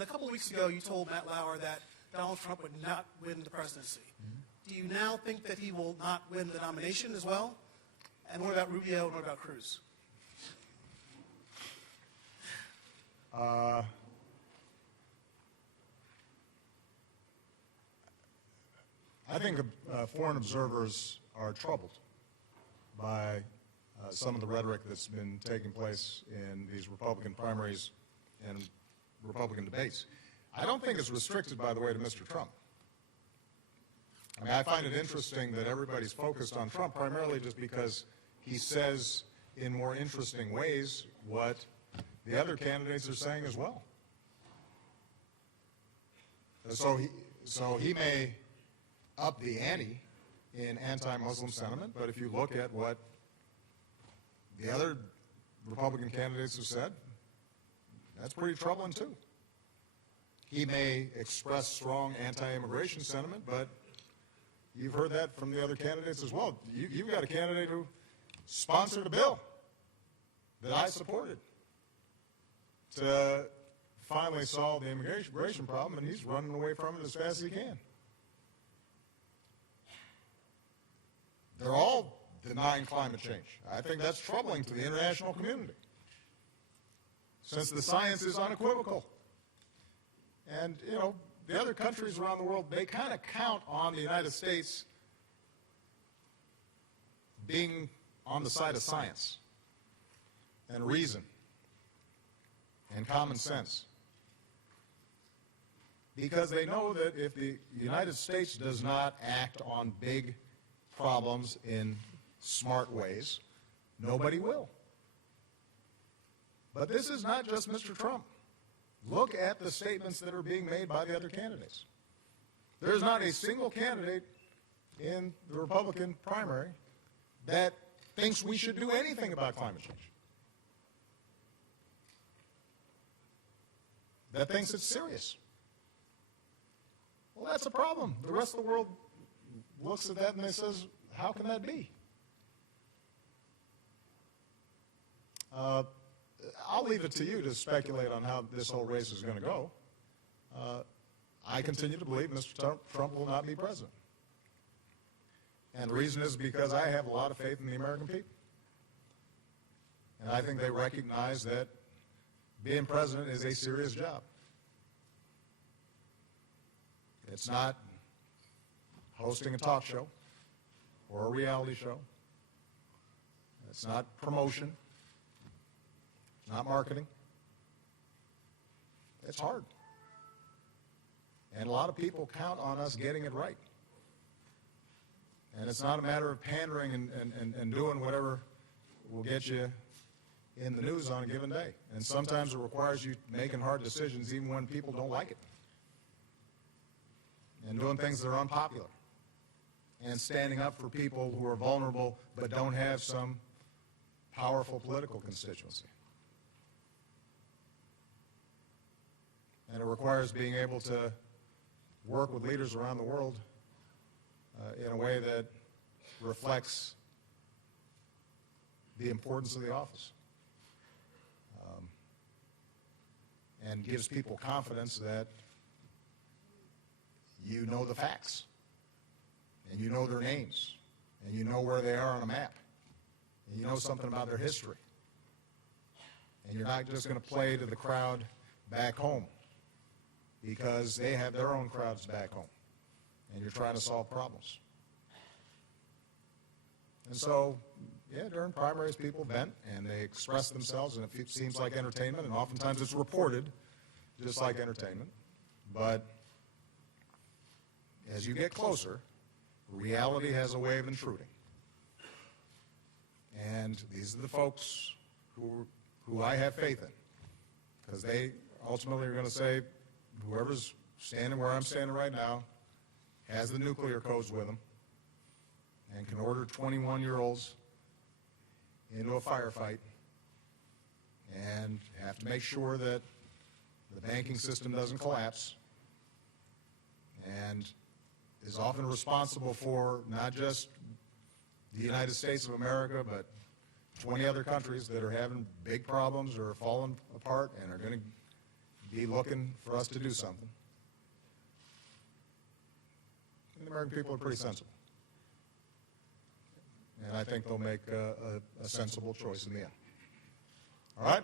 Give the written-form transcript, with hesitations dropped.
A couple of weeks ago, you told Matt Lauer that Donald Trump would not win the presidency. Do you now think that he will not win the nomination as well? And what about Rubio and what about Cruz? I think foreign observers are troubled by some of the rhetoric that's been taking place in these Republican primaries and Republican debates. I don't think it's restricted, by the way, to Mr. Trump. I mean, I find it interesting that everybody's focused on Trump primarily just because he says in more interesting ways what the other candidates are saying as well. So he may up the ante in anti-Muslim sentiment, but if you look at what the other Republican candidates have said, that's pretty troubling too. He may express strong anti-immigration sentiment, but you've heard that from the other candidates as well. You've got a candidate who sponsored a bill that I supported to finally solve the immigration problem, and he's running away from it as fast as he can. They're all denying climate change. I think that's troubling to the international community, since the science is unequivocal. And, you know, the other countries around the world, they kind of count on the United States being on the side of science and reason and common sense, because they know that if the United States does not act on big problems in smart ways, nobody will. But this is not just Mr. Trump. Look at the statements that are being made by the other candidates. There's not a single candidate in the Republican primary that thinks we should do anything about climate change, that thinks it's serious. Well, that's a problem. The rest of the world looks at that and they says, how can that be? I'll leave it to you to speculate on how this whole race is going to go. I continue to believe Mr. Trump will not be president. And the reason is because I have a lot of faith in the American people. And I think they recognize that being president is a serious job. It's not hosting a talk show or a reality show. It's not promotion. It's not marketing. It's hard. And a lot of people count on us getting it right. And it's not a matter of pandering and doing whatever will get you in the news on a given day. And sometimes it requires you making hard decisions even when people don't like it. And doing things that are unpopular. And standing up for people who are vulnerable but don't have some powerful political constituency. And it requires being able to work with leaders around the world in a way that reflects the importance of the office and gives people confidence that you know the facts and you know their names and you know where they are on a map and you know something about their history, and you're not just going to play to the crowd back home because they have their own crowds back home, and you're trying to solve problems. And so, yeah, during primaries, people vent, and they express themselves, and it seems like entertainment, and oftentimes it's reported just like entertainment. But as you get closer, reality has a way of intruding. And these are the folks who I have faith in, because they ultimately are going to say, whoever's standing where I'm standing right now has the nuclear codes with them and can order 21-year-olds into a firefight and have to make sure that the banking system doesn't collapse, and is often responsible for not just the United States of America, but 20 other countries that are having big problems or are falling apart and are going to be looking for us to do something. And the American people are pretty sensible. And I think they'll make a sensible choice in the end. All right?